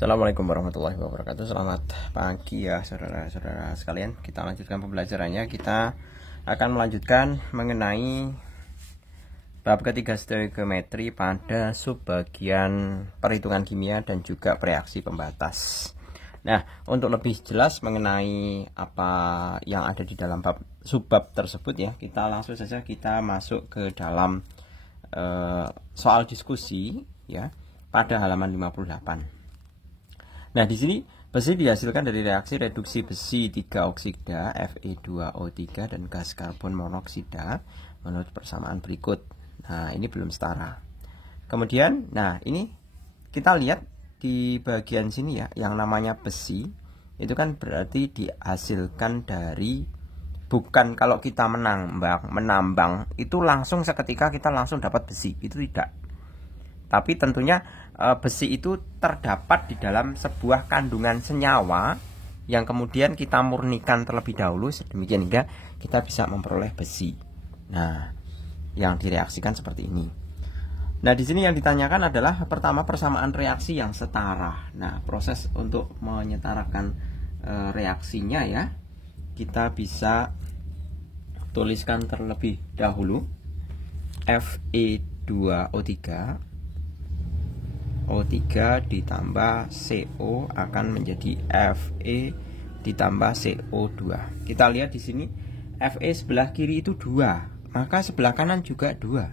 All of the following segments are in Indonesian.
Assalamualaikum warahmatullahi wabarakatuh. Selamat pagi ya saudara-saudara sekalian. Kita lanjutkan pembelajarannya. Kita akan melanjutkan mengenai bab ketiga stoikiometri pada subbagian perhitungan kimia dan juga reaksi pembatas. Nah, untuk lebih jelas mengenai apa yang ada di dalam subbab tersebut ya, kita langsung saja kita masuk ke dalam soal diskusi ya pada halaman 58. Nah, di sini besi dihasilkan dari reaksi reduksi besi 3 oksida Fe2O3 dan gas karbon monoksida menurut persamaan berikut. Nah, ini belum setara. Kemudian, nah ini kita lihat di bagian sini ya, yang namanya besi itu kan berarti dihasilkan dari, bukan kalau kita menambang itu langsung seketika kita langsung dapat besi, itu tidak. Tapi tentunya besi itu terdapat di dalam sebuah kandungan senyawa yang kemudian kita murnikan terlebih dahulu sedemikian hingga kita bisa memperoleh besi. Nah, yang direaksikan seperti ini. Nah, di sini yang ditanyakan adalah pertama persamaan reaksi yang setara. Nah, proses untuk menyetarakan reaksinya ya, kita bisa tuliskan terlebih dahulu Fe2O3 O3 ditambah CO akan menjadi Fe ditambah CO2. Kita lihat di sini Fe sebelah kiri itu 2, maka sebelah kanan juga 2.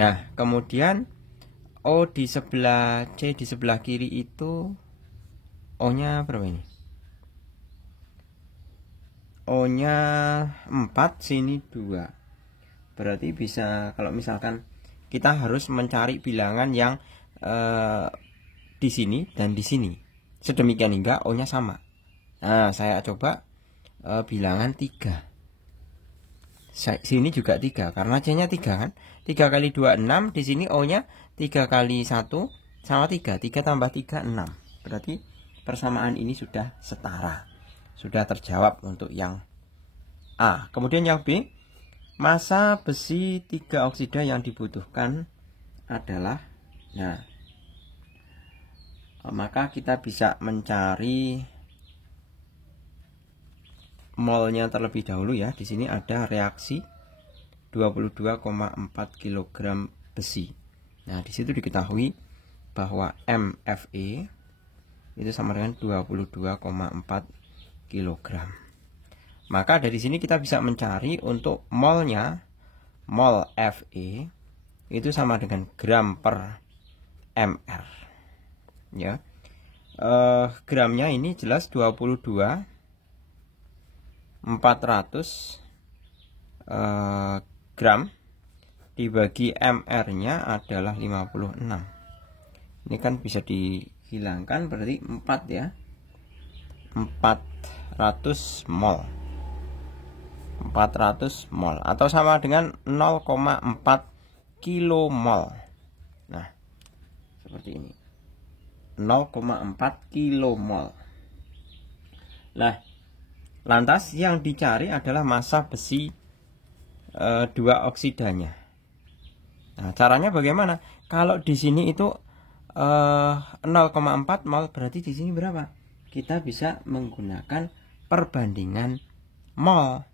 Nah, kemudian O di sebelah C di sebelah kiri itu O-nya berapa ini? O-nya 4, sini 2. Berarti bisa, kalau misalkan kita harus mencari bilangan yang di sini dan di sini. Sedemikian hingga O-nya sama. Nah, saya coba bilangan 3. Sini juga 3 karena C-nya 3 kan. 3 kali 2 6, di sini O-nya 3 kali 1 sama 3. 3 tambah 3 6. Berarti persamaan ini sudah setara. Sudah terjawab untuk yang A. Kemudian yang B, massa besi 3 oksida yang dibutuhkan adalah, nah, maka kita bisa mencari molnya terlebih dahulu ya. Di sini ada reaksi 22,4 kg besi. Nah, di situ diketahui bahwa MFE itu sama dengan 22,4 kg. Maka dari sini kita bisa mencari untuk molnya, mol Fe itu sama dengan gram per mr. Ya, gramnya ini jelas 22, 400 gram dibagi mr-nya adalah 56. Ini kan bisa dihilangkan, berarti 4 ya, 400 mol. 400 mol atau sama dengan 0,4 kilomol. Nah, seperti ini, 0,4 kilomol. Nah, lantas yang dicari adalah massa besi 2 oksidanya. Nah, caranya bagaimana? Kalau di sini itu 0,4 mol, berarti di sini berapa? Kita bisa menggunakan perbandingan mol.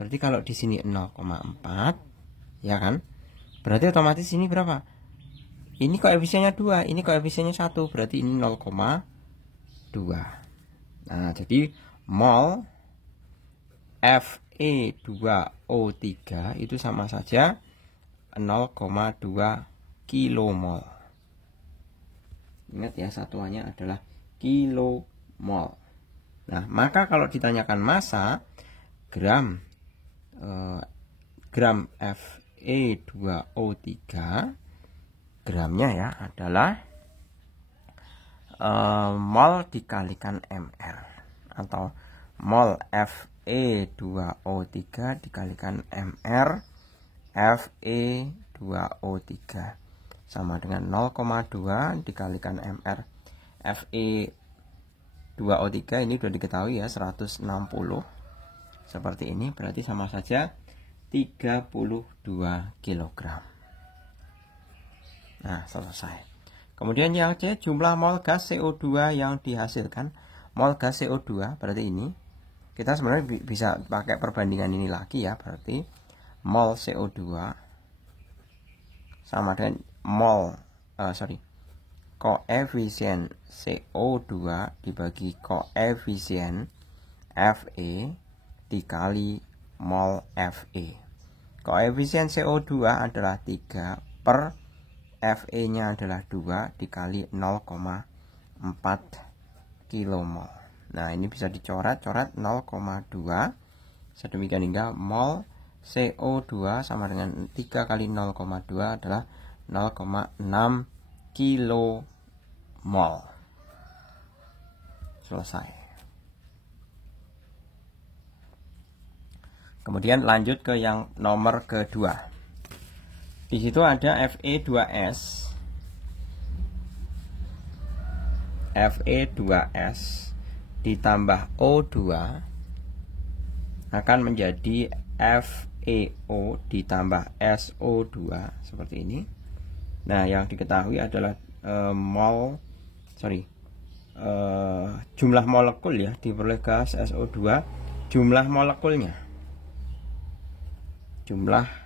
Berarti kalau di sini 0,4 ya kan? Berarti otomatis ini berapa? Ini koefisiennya 2, ini koefisiennya 1, berarti ini 0,2. Nah, jadi mol Fe2O3 itu sama saja 0,2 kilomol. Ingat ya, satuannya adalah kilomol. Nah, maka kalau ditanyakan massa, gram Fe2O3 gramnya ya adalah mol dikalikan mr, atau mol Fe2O3 dikalikan mr Fe2O3 sama dengan 0,2 dikalikan mr. Fe2O3 ini sudah diketahui ya, 160 seperti ini, berarti sama saja 32 kg. Nah, selesai. Kemudian yang C, jumlah mol gas CO2 yang dihasilkan. Mol gas CO2 berarti ini. Kita sebenarnya bisa pakai perbandingan ini lagi ya. Berarti mol CO2 sama dengan koefisien CO2 dibagi koefisien Fe dikali mol Fe. Koefisien CO2 adalah 3 per Fe-nya adalah 2 dikali 0,4 kilomol. Nah, ini bisa dicoret-coret 0,2 sedemikian hingga mol CO2 sama dengan 3 kali 0,2 adalah 0,6 kilomol. Selesai. Kemudian lanjut ke yang nomor kedua. Di situ ada Fe2S. Fe2S ditambah O2 akan menjadi FeO ditambah SO2 seperti ini. Nah, yang diketahui adalah jumlah molekul ya diperoleh gas SO2, jumlah molekulnya. Jumlah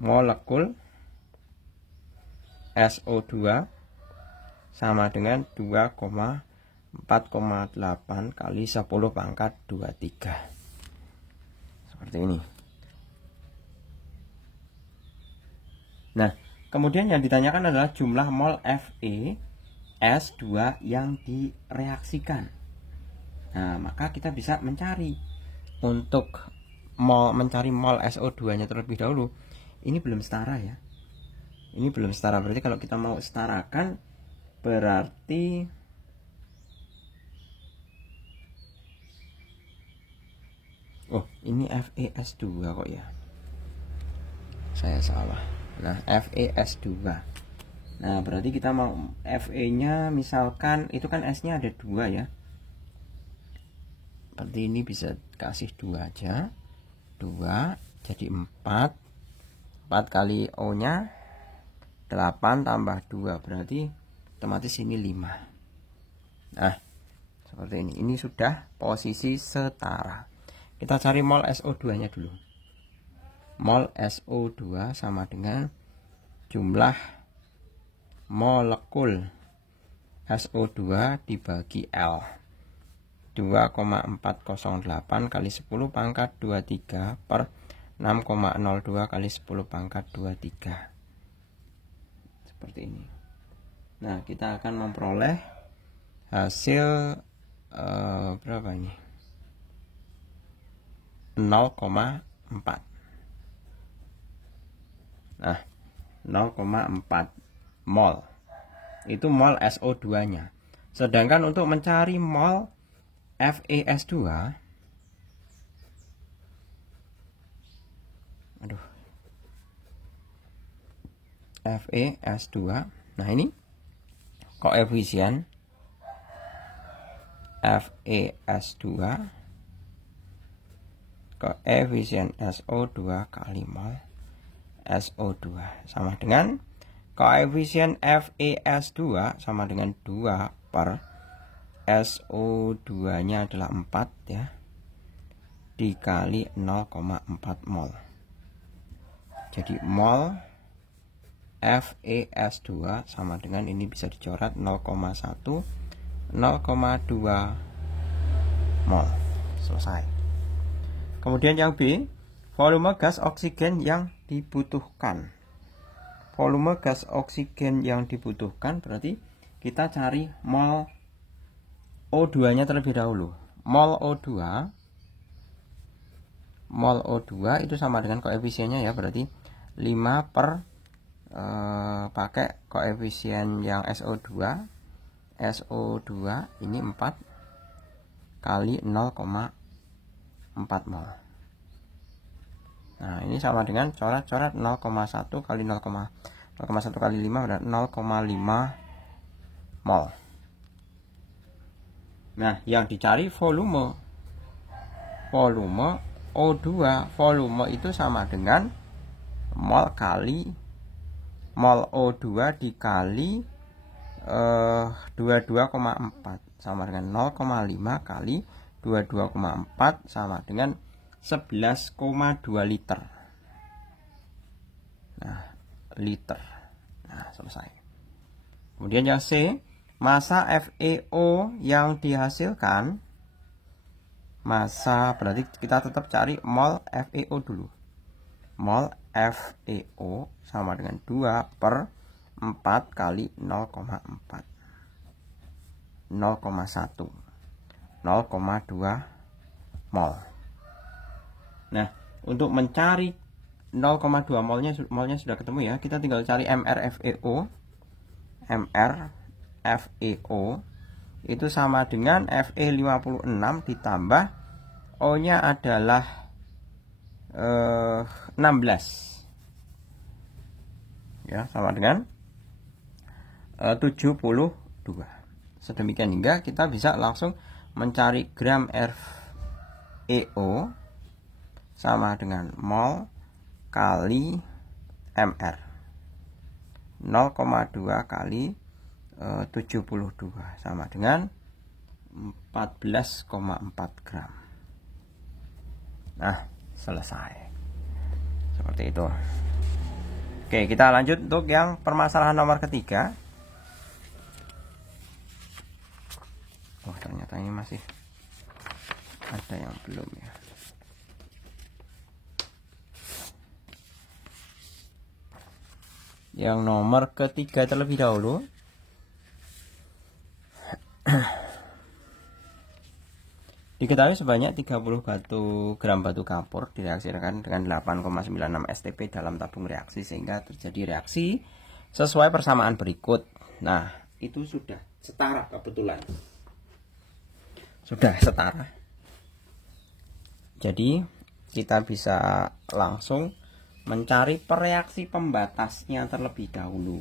molekul SO2 sama dengan 2,4,8 kali 10 pangkat 23. Seperti ini. Nah, kemudian yang ditanyakan adalah jumlah mol FeS2 yang direaksikan. Nah, maka kita bisa mencari untuk mencari mol SO2-nya terlebih dahulu. Ini belum setara ya. Ini belum setara, berarti kalau kita mau setarakan berarti ini FeS2 kok ya. Saya salah. Nah, FeS2. Nah, berarti kita mau Fe-nya misalkan itu kan S-nya ada 2 ya. Berarti ini bisa kasih 2 aja. 2 jadi 4 kali O-nya 8 tambah 2 berarti otomatis ini 5. Nah, seperti ini. Ini sudah posisi setara. Kita cari mol SO2 nya dulu. Mol SO2 sama dengan jumlah molekul SO2 dibagi L. 2,408 kali 10 pangkat 23 per 6,02 kali 10 pangkat 23. Seperti ini. Nah, kita akan memperoleh hasil berapa ini? 0,4. Nah, 0,4 mol. Itu mol SO2 nya. Sedangkan untuk mencari mol FeS2, FeS2, nah ini koefisien FeS2, koefisien SO2 kali mol SO2 sama dengan koefisien FeS2 sama dengan 2 per SO2 nya adalah 4 ya, dikali 0,4 mol. Jadi mol FeS2 sama dengan ini bisa dicoret 0,1 0,2 mol. Selesai. Kemudian yang B, volume gas oksigen yang dibutuhkan. Volume gas oksigen yang dibutuhkan berarti kita cari mol O2 nya terlebih dahulu. Mol O2 itu sama dengan koefisiennya ya, berarti 5 per pakai koefisien yang SO2 ini 4 kali 0,4 mol. Nah, ini sama dengan coret-coret 0,1 kali 0,1 kali 5 adalah 0,5 mol. Nah, yang dicari volume O2. Volume itu sama dengan mol O2 dikali 22,4 sama dengan 0,5 kali 22,4 sama dengan 11,2 liter. Nah, liter. Nah, selesai. Kemudian yang C, massa FeO yang dihasilkan. Massa berarti kita tetap cari mol FeO dulu. Mol FeO sama dengan 2/4 kali 0,4. 0,1. 0,2 mol. Nah, untuk mencari 0,2 molnya sudah ketemu ya. Kita tinggal cari MrFeO. MrFeO itu sama dengan Fe56 ditambah O-nya adalah 16. Ya, sama dengan 72. Sedemikian hingga kita bisa langsung mencari gram FeO sama dengan mol kali Mr. 0,2 kali 72 sama dengan 14,4 gram. Nah, selesai. Seperti itu. Oke, kita lanjut untuk yang permasalahan nomor ketiga. Oh, ternyata ini masih ada yang belum ya. Yang nomor ketiga terlebih dahulu. Diketahui sebanyak 30 gram batu kapur direaksikan dengan 8,96 STP dalam tabung reaksi sehingga terjadi reaksi sesuai persamaan berikut. Nah, itu sudah setara kebetulan. Sudah setara. Jadi, kita bisa langsung mencari pereaksi pembatasnya terlebih dahulu.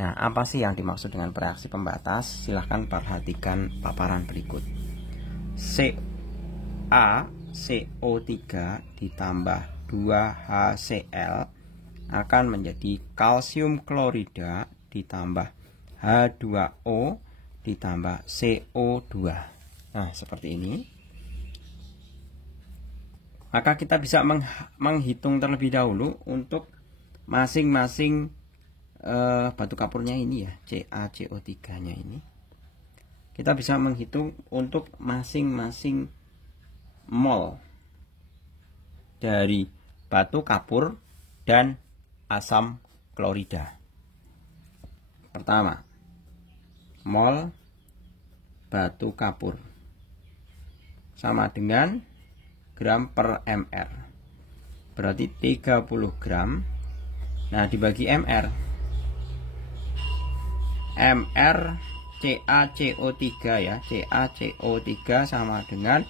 Nah, apa sih yang dimaksud dengan pereaksi pembatas? Silahkan perhatikan paparan berikut. CaCO3 ditambah 2HCl akan menjadi kalsium klorida ditambah H2O ditambah CO2. Nah, seperti ini. Maka kita bisa menghitung terlebih dahulu untuk masing-masing batu kapurnya ini ya, CaCO3-nya ini. Kita bisa menghitung untuk masing-masing mol dari batu kapur dan asam klorida. Pertama, mol batu kapur sama dengan gram per mr. Berarti 30 gram. Nah, dibagi mr. Mr CaCO3 ya. CaCO3 sama dengan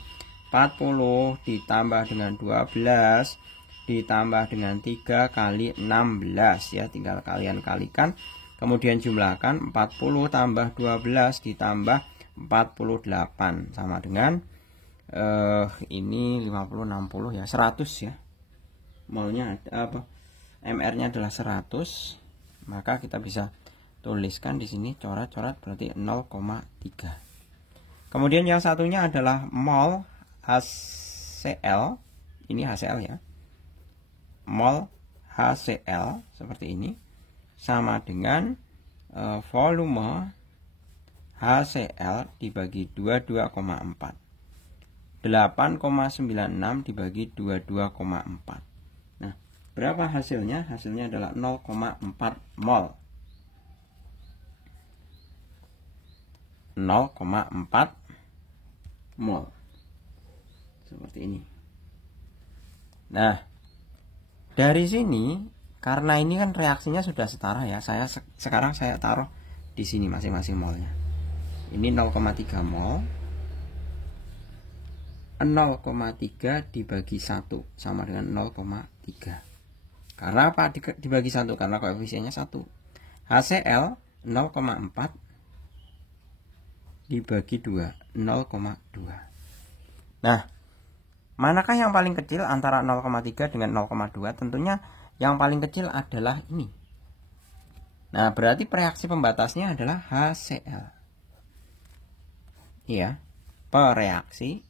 40 ditambah dengan 12 ditambah dengan 3 kali 16 ya. Tinggal kalian kalikan. Kemudian jumlahkan 40 tambah 12 ditambah 48 sama dengan ini 50 60 ya, 100 ya. Molnya apa? MR-nya adalah 100. Maka kita bisa tuliskan di sini coret-coret berarti 0,3. Kemudian yang satunya adalah mol HCl. Ini HCl ya. Mol HCl seperti ini sama dengan volume HCl dibagi 22,4. 8,96 dibagi 22,4. Nah, berapa hasilnya? Hasilnya adalah 0,4 mol. 0,4 mol. Seperti ini. Nah, dari sini karena ini kan reaksinya sudah setara ya. Sekarang saya taruh di sini masing-masing molnya. Ini 0,3 mol. 0,3 dibagi 1 sama dengan 0,3. Karena apa dibagi 1? Karena koefisiennya 1. HCl 0,4 dibagi 2, 0,2. Nah, manakah yang paling kecil antara 0,3 dengan 0,2? Tentunya yang paling kecil adalah ini. Nah, berarti reaksi pembatasnya adalah HCl. Iya, pereaksi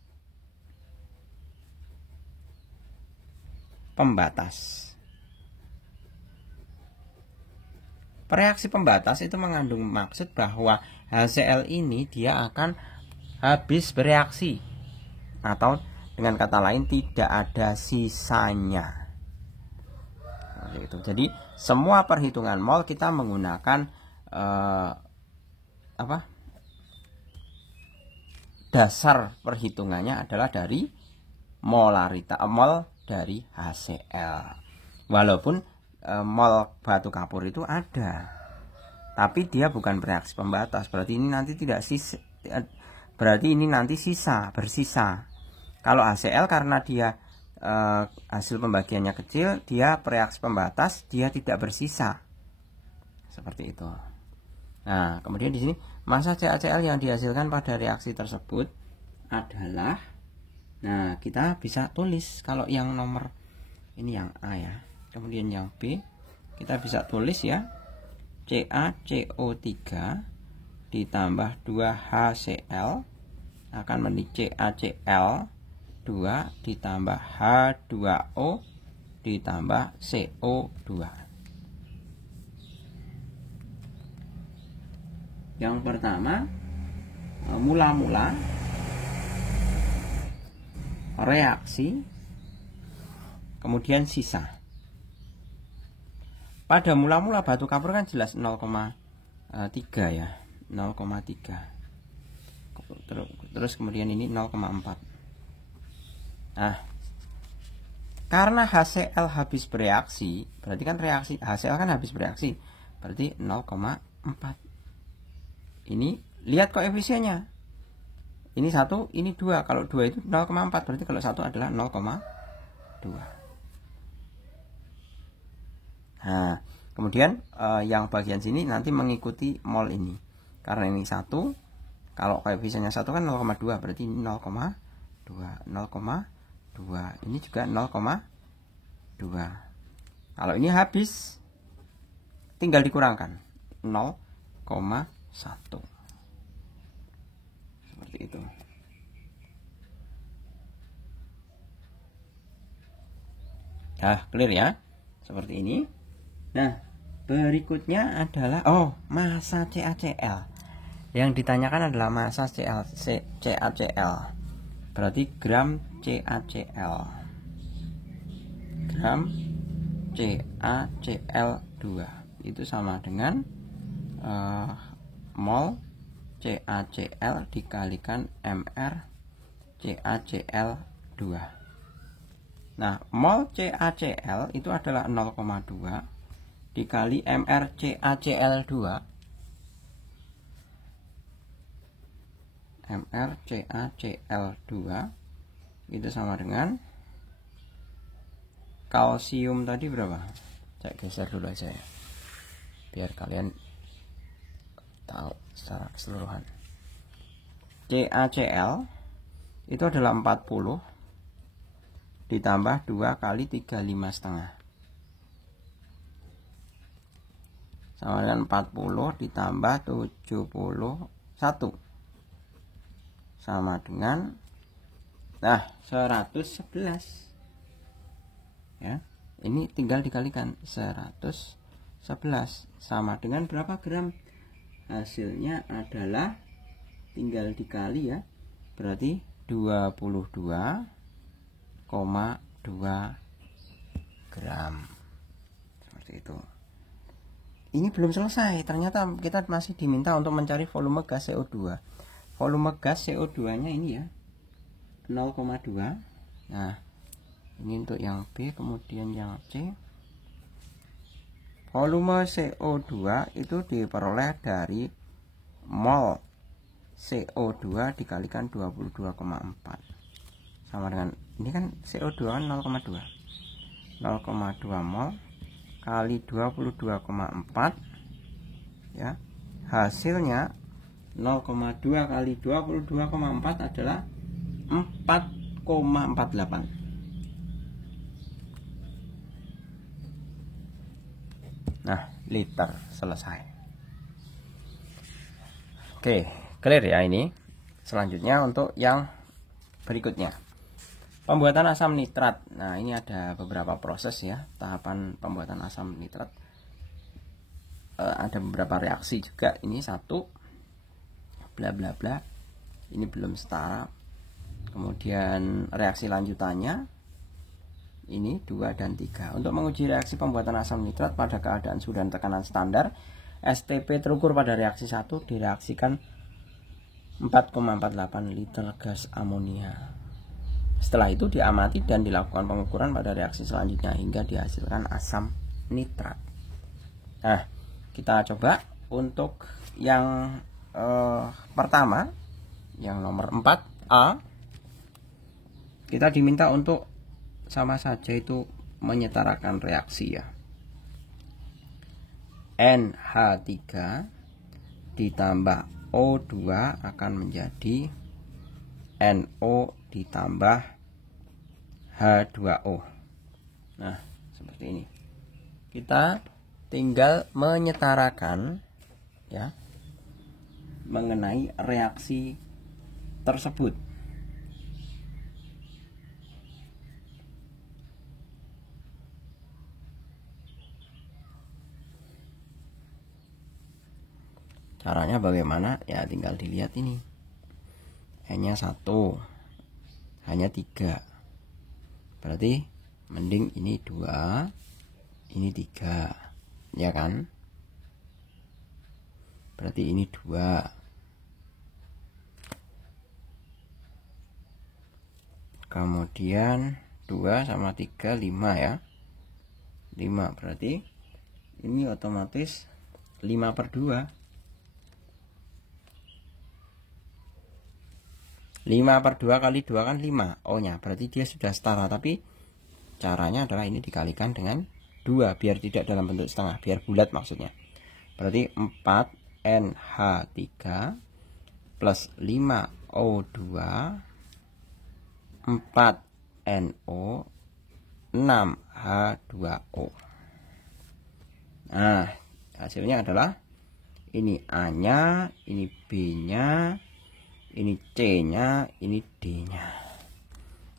pembatas. Reaksi pembatas itu mengandung maksud bahwa HCl ini dia akan habis bereaksi, atau dengan kata lain tidak ada sisanya. Jadi semua perhitungan mol kita menggunakan dasar perhitungannya adalah dari molaritas mol dari HCl. Walaupun mol batu kapur itu ada, tapi dia bukan reaksi pembatas. Berarti ini nanti tidak sisa. Berarti ini nanti bersisa. Kalau HCl karena dia hasil pembagiannya kecil, dia reaksi pembatas, dia tidak bersisa. Seperti itu. Nah, kemudian di sini massa CaCl yang dihasilkan pada reaksi tersebut adalah, nah kita bisa tulis kalau yang nomor ini yang A ya. Kemudian yang B kita bisa tulis ya, CaCO3 ditambah 2HCl akan menjadi CaCl2 ditambah H2O ditambah CO2. Yang pertama, mula-mula reaksi, kemudian sisa. Pada mula-mula batu kapur kan jelas 0,3 ya, 0,3. Terus kemudian ini 0,4. Nah, karena HCl habis bereaksi, berarti kan reaksi HCl kan habis bereaksi, berarti 0,4. Ini lihat koefisiennya. Ini 1, ini 2. Kalau 2 itu 0,4, berarti kalau 1 adalah 0,2. Nah, kemudian yang bagian sini nanti mengikuti mol ini. Karena ini 1, kalau koefisiennya 1 kan 0,2, berarti 0,2. 0,2. Ini juga 0,2. Kalau ini habis, tinggal dikurangkan 0,1. Seperti itu. Nah, clear ya? Seperti ini. Nah, berikutnya adalah massa CaCl. Yang ditanyakan adalah massa CaCl. Berarti gram CaCl. Gram CaCl2 itu sama dengan mol CaCl dikalikan mR CaCl2. Nah, mol CaCl itu adalah 0,2 dikali mR CaCl2. mR CaCl2 itu sama dengan kalsium tadi berapa? Saya geser dulu aja ya, biar kalian tahu secara keseluruhan. CaCl itu adalah 40 ditambah 2 kali 35,5 sama dengan 40 ditambah 71 sama dengan 111 ya. Ini tinggal dikalikan 111 sama dengan berapa gram? Hasilnya adalah tinggal dikali ya, berarti 22,2 gram. Seperti itu. Ini belum selesai, ternyata kita masih diminta untuk mencari volume gas CO2. Volume gas CO2 nya ini ya 0,2. Nah, ini untuk yang B, kemudian yang C. Volume CO2 itu diperoleh dari mol CO2 dikalikan 22,4 sama dengan, ini kan CO2 kan 0,2 mol kali 22,4 ya. Hasilnya 0,2 kali 22,4 adalah 4,48. Nah, liter. Selesai. Oke, clear ya ini. Selanjutnya untuk yang berikutnya, pembuatan asam nitrat. Nah, ini ada beberapa proses ya, tahapan pembuatan asam nitrat. Ada beberapa reaksi juga. Ini satu, bla bla bla. Ini belum setara. Kemudian reaksi lanjutannya ini 2 dan 3. Untuk menguji reaksi pembuatan asam nitrat pada keadaan suhu dan tekanan standar, STP terukur pada reaksi 1 direaksikan 4,48 liter gas amonia. Setelah itu diamati dan dilakukan pengukuran pada reaksi selanjutnya hingga dihasilkan asam nitrat. Nah, kita coba untuk yang pertama, yang nomor 4A. Kita diminta untuk sama saja itu menyetarakan reaksi ya. NH3 ditambah O2 akan menjadi NO ditambah H2O. Nah, seperti ini. Kita tinggal menyetarakan ya mengenai reaksi tersebut. Caranya bagaimana? Ya tinggal dilihat ini. Hanya 1, hanya 3. Berarti mending ini 2, ini 3. Ya kan? Berarti ini 2. Kemudian 2 sama 3, 5 ya. 5 berarti ini otomatis 5/2. 5/2 kali 2 kan 5 O nya, berarti dia sudah setara. Tapi caranya adalah ini dikalikan dengan 2 biar tidak dalam bentuk setengah, biar bulat maksudnya. Berarti 4NH3 plus 5O2 4NO 6H2O. Nah, hasilnya adalah ini A nya, ini B nya, ini C nya, ini D nya.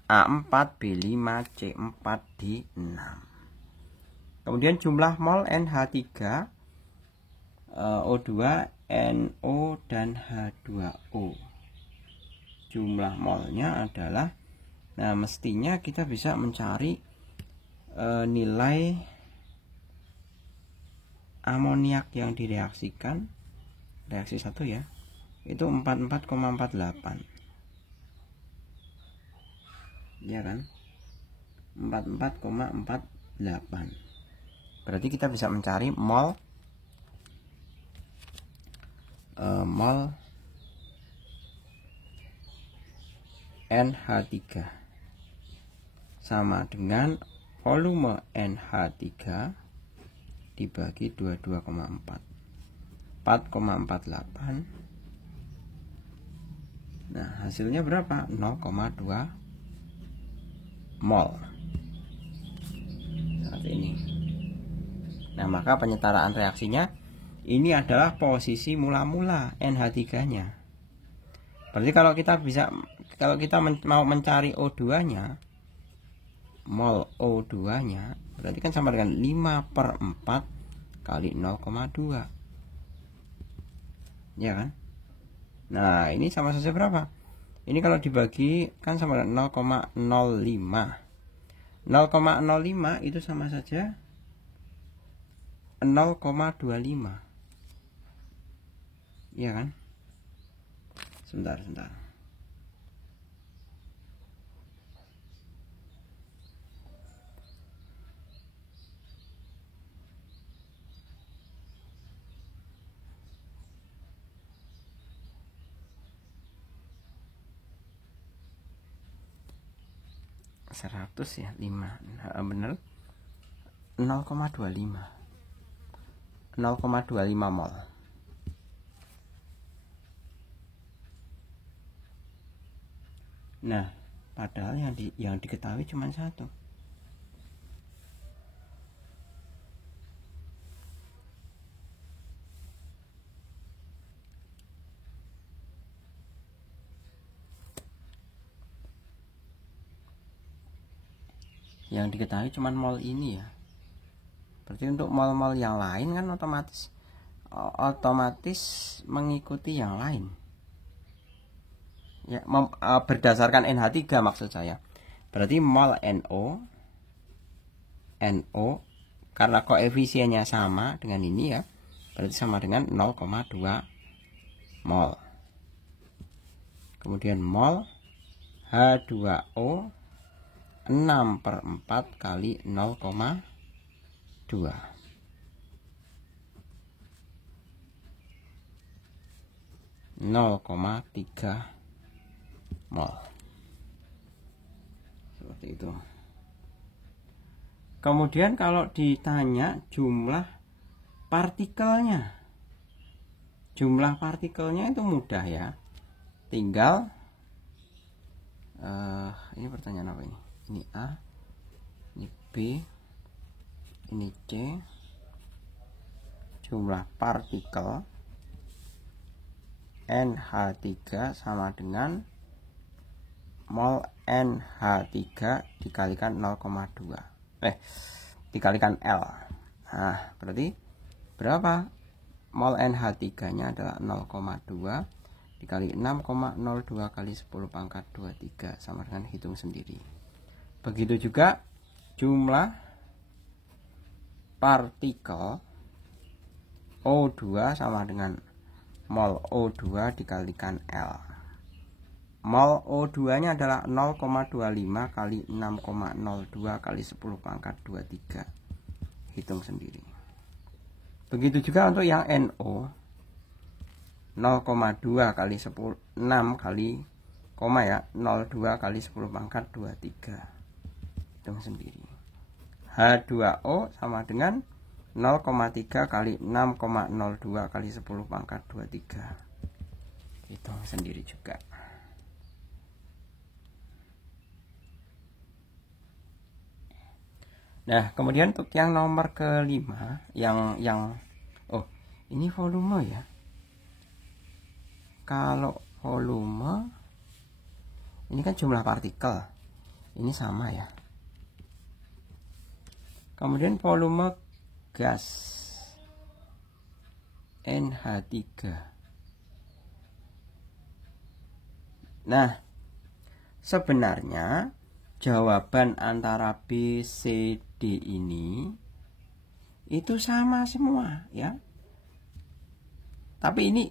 A4, B5, C4, D6. Kemudian jumlah mol NH3, O2, NO, dan H2O. Jumlah molnya adalah, nah mestinya kita bisa mencari nilai amoniak yang direaksikan, reaksi 1 ya, itu 44,48 ya kan, 44,48. Berarti kita bisa mencari mol NH3 sama dengan volume NH3 dibagi 22,4, 4,48. Nah, hasilnya berapa? 0,2 mol. Seperti ini. Nah, maka penyetaraan reaksinya ini adalah posisi mula-mula NH3-nya. Berarti kalau kita mau mencari O2-nya, mol O2-nya, berarti kan sama dengan 5/4 kali 0,2. Ya kan? Nah, ini sama saja berapa? Ini kalau dibagi kan sama dengan 0,05. 0,05 itu sama saja 0,25. Ya kan? Sebentar. 100 ya, 5. Nah, bener 0,25 mol. Nah, padahal yang diketahui cuma 1. yang diketahui cuman mol ini ya. Berarti untuk mol-mol yang lain kan otomatis mengikuti yang lain ya, berdasarkan NH3 maksud saya. Berarti mol NO karena koefisiennya sama dengan ini ya, berarti sama dengan 0,2 mol. Kemudian mol H2O 6/4 kali 0,2 0,3 mol. Seperti itu. Kemudian kalau ditanya jumlah partikelnya itu mudah ya. Tinggal ini pertanyaan apa ini? Ini A, ini B, ini C. Jumlah partikel NH3 sama dengan mol NH3 dikalikan 0,2 dikalikan L. Nah, berarti berapa? Mol NH3 nya adalah 0,2 dikali 6,02 kali 10 pangkat 23 sama dengan, hitung sendiri. Begitu juga jumlah partikel O2 sama dengan mol O2 dikalikan L. Mol O2 nya adalah 0,25 kali 6,02 kali 10 pangkat 23. Hitung sendiri. Begitu juga untuk yang NO 0,2 kali 10 6 kali koma ya 02 kali 10 pangkat 23. Hitung sendiri. H2O sama dengan 0,3 kali 6,02 kali 10 pangkat 23. Hitung sendiri juga. Nah, kemudian untuk yang nomor kelima, yang ini volume ya. Kalau volume ini kan jumlah partikel, ini sama ya. Kemudian volume gas NH3. Nah, sebenarnya jawaban antara B, C, D ini itu sama semua ya. Tapi ini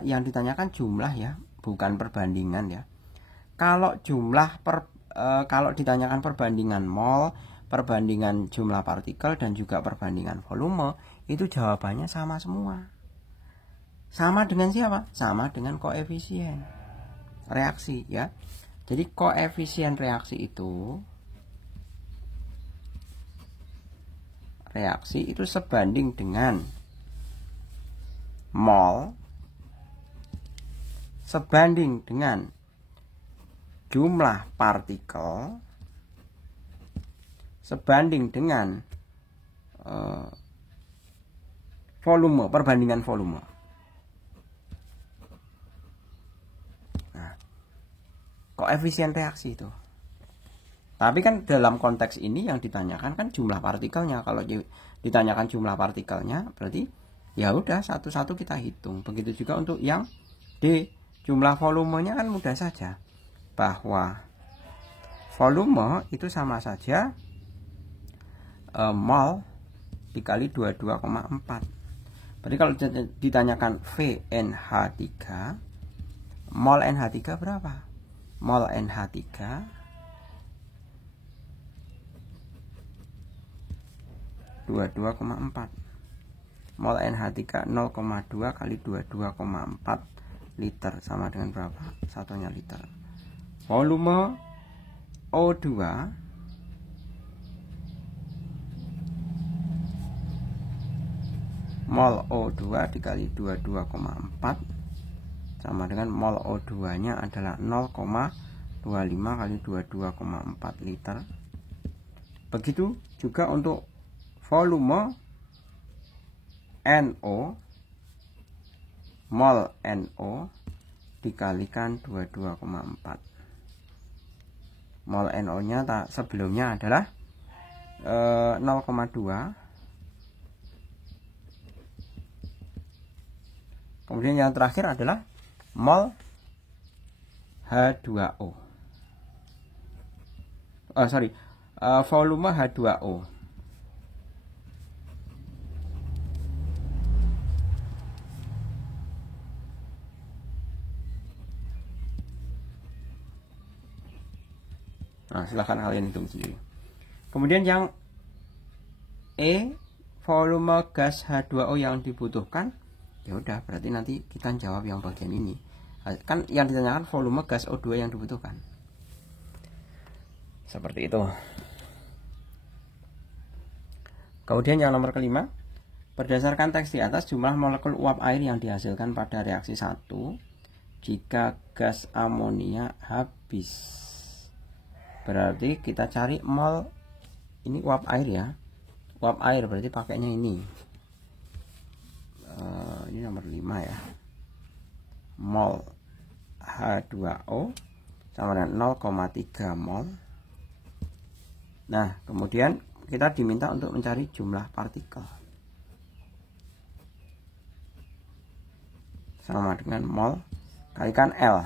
yang ditanyakan jumlah ya, bukan perbandingan ya. Kalau kalau ditanyakan perbandingan mol, perbandingan jumlah partikel dan juga perbandingan volume, itu jawabannya sama semua. Sama dengan siapa? Sama dengan koefisien reaksi ya. Jadi koefisien reaksi itu sebanding dengan mol sebanding dengan jumlah partikel sebanding dengan volume, perbandingan volume. Nah, koefisien reaksi itu. Tapi kan dalam konteks ini yang ditanyakan kan jumlah partikelnya. Kalau ditanyakan jumlah partikelnya, berarti ya udah satu-satu kita hitung. Begitu juga untuk yang D, jumlah volumenya kan mudah saja. Bahwa volume itu sama saja mol dikali 22,4. Berarti kalau ditanyakan VNH3, mol NH3 berapa? Mol NH3 22,4. Mol NH3 0,2 kali 22,4 liter sama dengan berapa? Satunya liter. Volume O2 mol O2 dikali 22,4 sama dengan mol O2 nya adalah 0,25 kali 22,4 liter. Begitu juga untuk volume NO, mol NO dikalikan 22,4. Mol NO-nya sebelumnya adalah 0,2. Kemudian yang terakhir adalah mol H2O. Volume H2O. Nah, silahkan kalian hitung sendiri. Kemudian yang E, volume gas H2O yang dibutuhkan. Ya udah, berarti nanti kita jawab yang bagian ini. Kan yang ditanyakan volume gas O2 yang dibutuhkan. Seperti itu. Kemudian yang nomor kelima, berdasarkan teks di atas, jumlah molekul uap air yang dihasilkan pada reaksi 1 jika gas amonia habis. Berarti kita cari mol, ini uap air ya. Uap air berarti pakainya ini. Ini nomor 5 ya. Mol H2O sama dengan 0,3 mol. Nah, kemudian kita diminta untuk mencari jumlah partikel. Sama dengan mol kalikan L.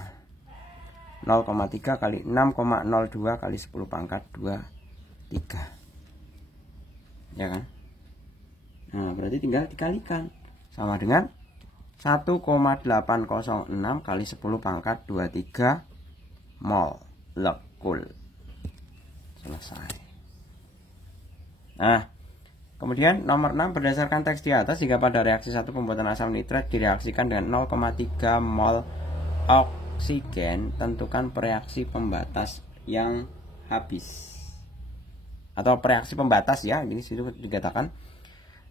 0,3 kali 6,02 kali 10 pangkat 23. Ya kan? Nah, berarti tinggal dikalikan. Sama dengan 1,806 kali 10 pangkat 23 mol lekul. Selesai. Nah, kemudian nomor 6, berdasarkan teks di atas, jika pada reaksi 1 pembuatan asam nitrat direaksikan dengan 0,3 mol oksigen, tentukan reaksi pembatas yang habis. Atau reaksi pembatas ya, ini situ dikatakan.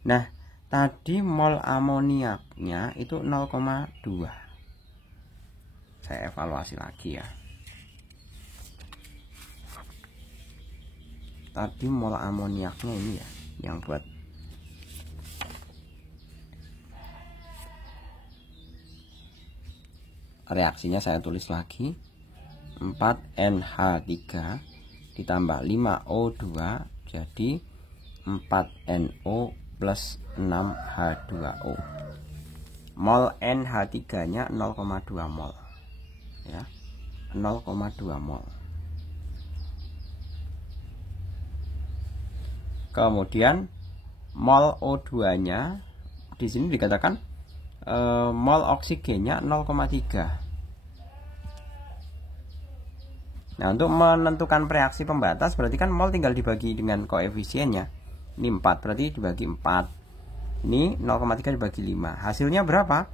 Nah, tadi mol amoniaknya itu 0,2. Saya evaluasi lagi ya. Tadi mol amoniaknya ini ya, yang buat reaksinya saya tulis lagi. 4NH3 ditambah 5O2 jadi 4NO plus 6H2O. Mol NH3 nya 0,2 mol ya, 0,2 mol. Kemudian mol O2 nya di sini dikatakan mol oksigennya 0,3. Nah, untuk menentukan reaksi pembatas berarti kan mol tinggal dibagi dengan koefisiennya. Ini 4 berarti dibagi 4. Ini 0,3 dibagi 5. Hasilnya berapa?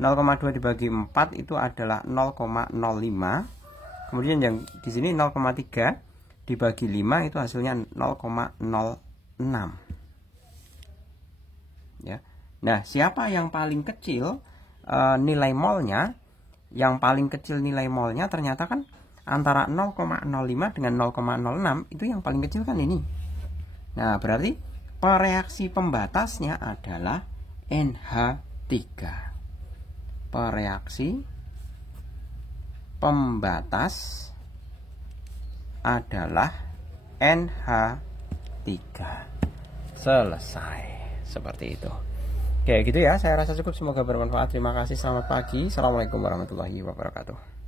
0,2 dibagi 4 itu adalah 0,05. Kemudian yang di sini 0,3 dibagi 5 itu hasilnya 0,06. Ya. Nah, siapa yang paling kecil nilai molnya? Yang paling kecil nilai molnya ternyata kan antara 0,05 dengan 0,06 itu yang paling kecil kan ini. Nah, berarti reaksi pembatasnya adalah NH3. Reaksi pembatas adalah NH3. Selesai. Seperti itu. Oke, gitu ya. Saya rasa cukup. Semoga bermanfaat. Terima kasih. Selamat pagi. Assalamualaikum warahmatullahi wabarakatuh.